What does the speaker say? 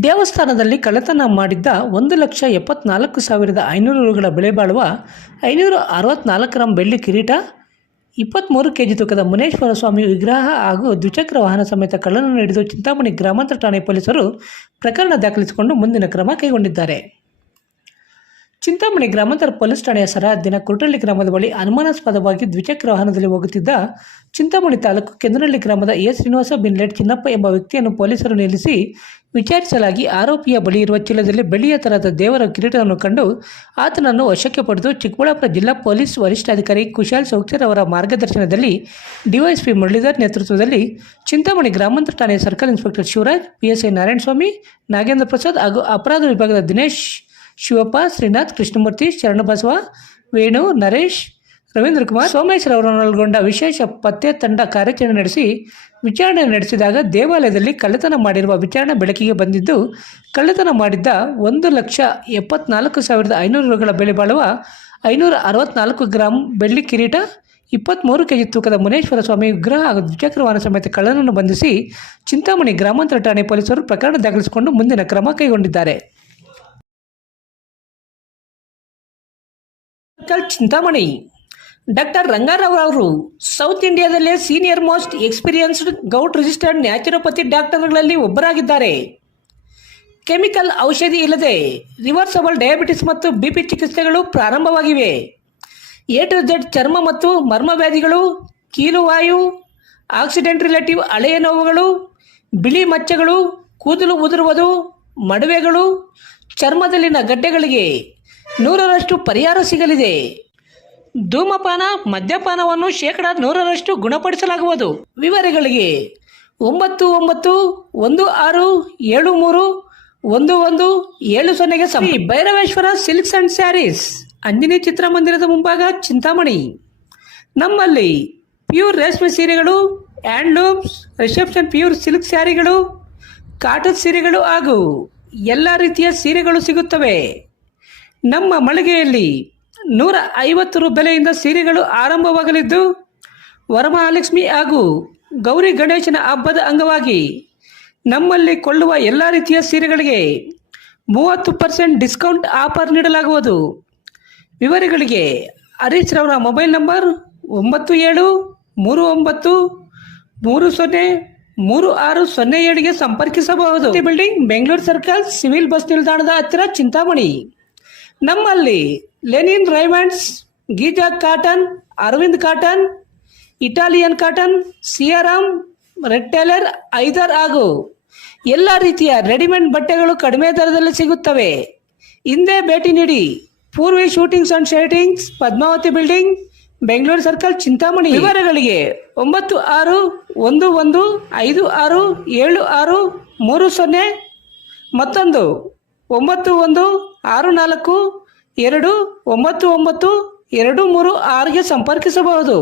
ದೇವಸ್ಥಾನದಲ್ಲಿ ಕಳ್ಳತನ ಮಾಡಿದ್ದ ಒಂದು ಲಕ್ಷ ಎಪ್ಪತ್ನಾಲ್ಕು ಸಾವಿರದ ಐನೂರು ರುಗಳ ಬೆಲೆ ಬಾಳುವ ಐನೂರ ಅರವತ್ನಾಲ್ಕು ಗ್ರಾಂ ಬೆಳ್ಳಿ ಕಿರೀಟ ಇಪ್ಪತ್ತ್ಮೂರು ಕೆ ಜಿ ತೂಕದ ಮುನೇಶ್ವರ ಸ್ವಾಮಿ ವಿಗ್ರಹ ಹಾಗೂ ದ್ವಿಚಕ್ರ ವಾಹನ ಸಮೇತ ಕಳ್ಳನ ಹಿಡಿದು ಚಿಂತಾಮಣಿ ಗ್ರಾಮಾಂತರ ಠಾಣೆ ಪೊಲೀಸರು ಪ್ರಕರಣ ದಾಖಲಿಸಿಕೊಂಡು ಮುಂದಿನ ಕ್ರಮ ಕೈಗೊಂಡಿದ್ದಾರೆ. ಚಿಂತಾಮಣಿ ಗ್ರಾಮಾಂತರ ಪೊಲೀಸ್ ಠಾಣೆಯ ಸರಹದ್ದಿನ ಕುರುಟಳ್ಳಿ ಗ್ರಾಮದ ಬಳಿ ಅನುಮಾನಾಸ್ಪದವಾಗಿ ದ್ವಿಚಕ್ರ ವಾಹನದಲ್ಲಿ ಹೋಗುತ್ತಿದ್ದ ಚಿಂತಾಮಣಿ ತಾಲೂಕು ಕೆಂದನಹಳ್ಳಿ ಗ್ರಾಮದ ಎ. ಶ್ರೀನಿವಾಸ ಬಿನ್ಲೆಟ್ ಚಿನ್ನಪ್ಪ ಎಂಬ ವ್ಯಕ್ತಿಯನ್ನು ಪೊಲೀಸರು ನಿಲ್ಲಿಸಿ ವಿಚಾರಿಸಲಾಗಿ ಆರೋಪಿಯ ಬಳಿ ಇರುವ ಚೀಲದಲ್ಲಿ ಬೆಳ್ಳಿಯ ತರಹದ ದೇವರ ಕಿರೀಟವನ್ನು ಕಂಡು ಆತನನ್ನು ವಶಕ್ಕೆ ಪಡೆದು ಚಿಕ್ಕಬಳ್ಳಾಪುರ ಜಿಲ್ಲಾ ಪೊಲೀಸ್ ವರಿಷ್ಠಾಧಿಕಾರಿ ಕುಶಾಲ್ ಸೌಖ್ಯರ್ ಅವರ ಮಾರ್ಗದರ್ಶನದಲ್ಲಿ ಡಿವೈಎಸ್ಪಿ ಮುರಳೀಧರ್ ನೇತೃತ್ವದಲ್ಲಿ ಚಿಂತಾಮಣಿ ಗ್ರಾಮಾಂತರ ಠಾಣೆಯ circle inspector Shivaraj PSI Narayanaswamy, Nagendra Prasad ಹಾಗೂ ಅಪರಾಧ ವಿಭಾಗದ ದಿನೇಶ್ ಶಿವಪ್ಪ, ಶ್ರೀನಾಥ್, ಕೃಷ್ಣಮೂರ್ತಿ, ಶರಣಬಸವ, ವೇಣು, ನರೇಶ್, ರವೀಂದ್ರ ಕುಮಾರ್, ಸೋಮೇಶ್ವರ ಅವರನ್ನೊಳಗೊಂಡ ವಿಶೇಷ ಪತ್ತೆ ತಂಡ ಕಾರ್ಯಾಚರಣೆ ನಡೆಸಿ ವಿಚಾರಣೆ ನಡೆಸಿದಾಗ ದೇವಾಲಯದಲ್ಲಿ ಕಳ್ಳತನ ಮಾಡಿರುವ ವಿಚಾರಣೆ ಬೆಳಕಿಗೆ ಬಂದಿದ್ದು, ಕಳ್ಳತನ ಮಾಡಿದ್ದ ಒಂದು ಲಕ್ಷ ಎಪ್ಪತ್ನಾಲ್ಕು ಸಾವಿರದ ಐನೂರು ರೂಪಾಯಿಗಳ ಬೆಲೆ ಬಾಳುವ ಐನೂರ ಅರವತ್ನಾಲ್ಕು ಗ್ರಾಂ ಬೆಳ್ಳಿ ಕಿರೀಟ ಇಪ್ಪತ್ತ್ಮೂರು ಕೆಜಿ ತೂಕದ ಮುನೇಶ್ವರ ಸ್ವಾಮಿ ವಿಗ್ರಹ ಹಾಗೂ ದ್ವಿಚಕ್ರ ವಾಹನ ಸಮೇತ ಕಳ್ಳನನ್ನು ಬಂಧಿಸಿ ಚಿಂತಾಮಣಿ ಗ್ರಾಮಾಂತರ ಠಾಣೆ ಪೊಲೀಸರು ಪ್ರಕರಣ ದಾಖಲಿಸಿಕೊಂಡು ಮುಂದಿನ ಕ್ರಮ ಕೈಗೊಂಡಿದ್ದಾರೆ. ಚಿಂತಾಮಣಿ ಡಾಕ್ಟರ್ ರಂಗಾರಾವ್ ಅವರು south ಇಂಡಿಯಾದಲ್ಲೇ senior most experienced gout registered naturopathy ಡಾಕ್ಟರ್ಗಳಲ್ಲಿ ಒಬ್ಬರಾಗಿದ್ದಾರೆ. ಕೆಮಿಕಲ್ ಔಷಧಿ ಇಲ್ಲದೆ ರಿವರ್ಸಬಲ್ ಡಯಾಬಿಟಿಸ್ ಮತ್ತು ಬಿಪಿ ಚಿಕಿತ್ಸೆಗಳು ಪ್ರಾರಂಭವಾಗಿವೆ. ಎ ಟು ಜೆಡ್ ಚರ್ಮ ಮತ್ತು ಮರ್ಮವ್ಯಾಧಿಗಳು ಕೀಲುವಾಯು ಆಕ್ಸಿಡೆಂಟ್ ರಿಲೇಟಿವ್ ಹಳೆಯ ನೋವುಗಳು, ಬಿಳಿ ಮಚ್ಚಗಳು, ಕೂದಲು ಉದುರುವುದು, ಮಡುವೆಗಳು, ಚರ್ಮದಲ್ಲಿನ ಗಡ್ಡೆಗಳಿಗೆ ನೂರರಷ್ಟು ಪರಿಹಾರ ಸಿಗಲಿದೆ. ಧೂಮಪಾನ, ಮದ್ಯಪಾನವನ್ನು ಶೇಕಡ ನೂರರಷ್ಟು ಗುಣಪಡಿಸಲಾಗುವುದು. ವಿವರಗಳಿಗೆ ಒಂಬತ್ತು ಒಂಬತ್ತು ಒಂದು ಆರು ಏಳು ಮೂರು ಒಂದು ಒಂದು ಏಳು ಸೊನ್ನೆಗೆ ಸಮಿ ಭೈರವೇಶ್ವರ ಸಿಲ್ಕ್ಸ್ ಅಂಡ್ ಸ್ಯಾರೀಸ್, ಅಂಜನಿ ಚಿತ್ರಮಂದಿರದ ಮುಂಭಾಗ ಚಿಂತಾಮಣಿ. ನಮ್ಮಲ್ಲಿ ಪ್ಯೂರ್ ರೇಷ್ಮೆ ಸೀರೆಗಳು, ಹ್ಯಾಂಡ್ಲೂಮ್ಸ್, ರಿಸೆಪ್ಷನ್ ಪ್ಯೂರ್ ಸಿಲ್ಕ್ ಸ್ಯಾರಿಗಳು, ಕಾಟನ್ ಸೀರೆಗಳು ಹಾಗೂ ಎಲ್ಲ ರೀತಿಯ ಸೀರೆಗಳು ಸಿಗುತ್ತವೆ. ನಮ್ಮ ಮಳಿಗೆಯಲ್ಲಿ ನೂರ ಐವತ್ತು ರು ಬೆಲೆಯಿಂದ ಸೀರೆಗಳು ಆರಂಭವಾಗಲಿದ್ದು ವರಮಹಾಲಕ್ಷ್ಮಿ ಹಾಗೂ ಗೌರಿ ಗಣೇಶನ ಹಬ್ಬದ ಅಂಗವಾಗಿ ನಮ್ಮಲ್ಲಿ ಕೊಳ್ಳುವ ಎಲ್ಲ ರೀತಿಯ ಸೀರೆಗಳಿಗೆ ಮೂವತ್ತು ಪರ್ಸೆಂಟ್ ಡಿಸ್ಕೌಂಟ್ ಆಫರ್ ನೀಡಲಾಗುವುದು. ವಿವರಗಳಿಗೆ ಹರೀಶ್ ರವರ ಮೊಬೈಲ್ ನಂಬರ್ ಒಂಬತ್ತು ಏಳು ಮೂರು ಒಂಬತ್ತು ಮೂರು ಸೊನ್ನೆ ಮೂರು ಆರು ಸೊನ್ನೆ ಏಳಿಗೆ ಸಂಪರ್ಕಿಸಬಹುದು. Building Bengaluru circle civil bus ನಿಲ್ದಾಣದ ಹತ್ತಿರ ಚಿಂತಾಮಣಿ. ನಮ್ಮಲ್ಲಿ linen Raymonds, Giza cotton, Arvind cotton, Italian cotton, Siyaram, Reid Taylor, ಐದರ್ ಹಾಗೂ ಎಲ್ಲ ರೀತಿಯ ರೆಡಿಮೇಡ್ ಬಟ್ಟೆಗಳು ಕಡಿಮೆ ದರದಲ್ಲಿ ಸಿಗುತ್ತವೆ. ಹಿಂದೆ ಭೇಟಿ ನೀಡಿ Poorvi suitings and shirtings Padmavati building, Bengaluru circle, Chintamani. ವಿವರಗಳಿಗೆ ಒಂಬತ್ತು ಆರು ಒಂದು ಒಂದು ಐದು ಆರು ಏಳು ಆರು ಮೂರು ಸೊನ್ನೆ ಮತ್ತೊಂದು ಒಂಬತ್ತು ಒಂದು ಆರು ನಾಲ್ಕು ಎರಡು ಒಂಬತ್ತು ಒಂಬತ್ತು ಎರಡು ಮೂರು ಆರಿಗೆ ಸಂಪರ್ಕಿಸಬಹುದು.